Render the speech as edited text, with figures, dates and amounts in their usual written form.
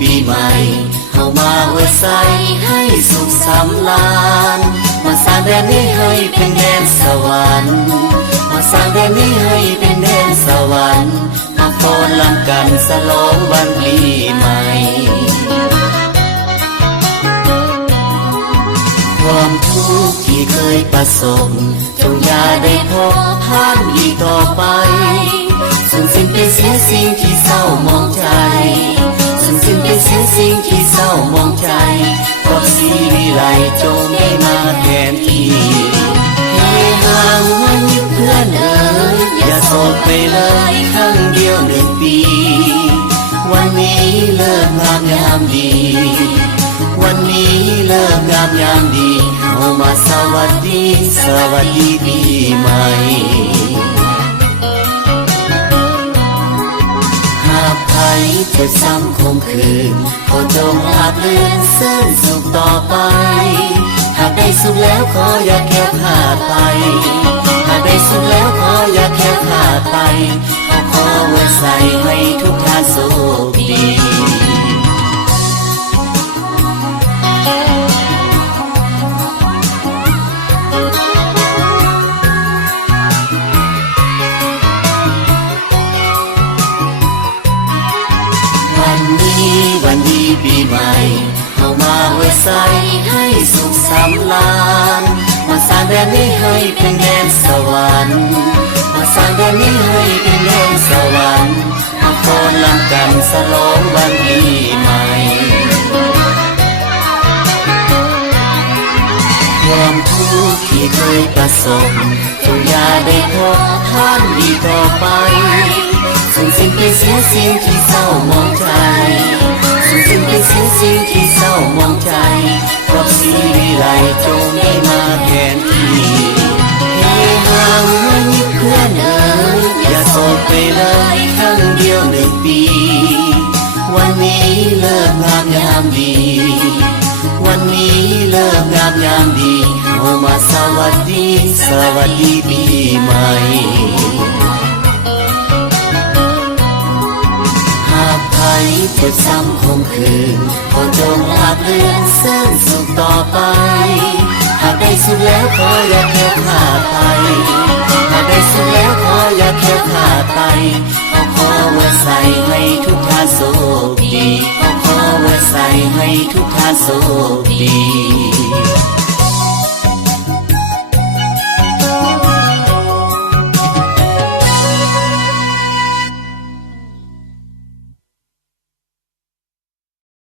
ปีใหม่เฮามาอวยใส่ให้สุขสำราญมาสร้างแดนนี้ให้เป็นแดนสวรรค์มาสร้างแดนนี้ให้เป็นแดนสวรรค์มาฟ้อนรำกันฉลองวันปีใหม่ความทุกข์ที่เคยประสบจงอย่าได้พบผ่านอีกต่อไปสูญสิ้นไปเสียสิ่งที่เศร้ามองใจสูญสิ้นไปเสียสิ่งที่เศร้ามองใจเพราะสีวิไลจงได้มาแทนที่ให้ห่างวันนี้เพื่อนเอ๋ยอย่าโศกไปเลยครั้งเดียว1 ปีวันนี้เลิกงามยามดีวันนี้เลิกงามยามดีเฮามาสวัสดีปีใหม่หากใครจะซ้ำคมคืนขอจงอาบเลื่อนเส้นสุขต่อไปหากได้สุขแล้วขออย่าแค่ขาดไปหากได้สุขแล้วขออย่าแค่ขาดไปขอไว้ใส่ให้ทุกท่านโชคดีวันดีปีใหม่เฮามาอวยใส่ให้สุขสำราญมาสร้างแดนนี้ให้เป็นแดนสวรรค์มาสร้างแดนนี้ให้เป็นแดนสวรรค์มาฟ้อนรำกันฉลองวันปีใหม่ความทุกข์ที่เคยประสบจงอย่าได้พบผ่านอีกต่อไปสูญสิ้นไปเสียสิ่งที่เศร้ามองใจสูญสิ้นไปเสียสิ่งที่เศร้ามองใจเพราะสีวิไลจงได้มาแทนที่ให้ห่างวันนี้เพื่อนเอ๋ยอย่าโศกไปเลยครั้งเดียว1 ปีวันนี้เลิกงามยามดีวันนี้เลิกงามยามดีเฮามาสวัสดีปีใหม่หากใครเจ็บซ้ำคมคืนขอจงอาบเลื่อนเส้นสุขต่อไปหากได้สุขแล้วขออย่าแค่ขาดไปหากได้สุขแล้วขออย่าแค่ขาดไปขอไว้ใส่ให้ทุกท่านโชคดีขอไว้ใส่ให้ทุกท่านโชคดี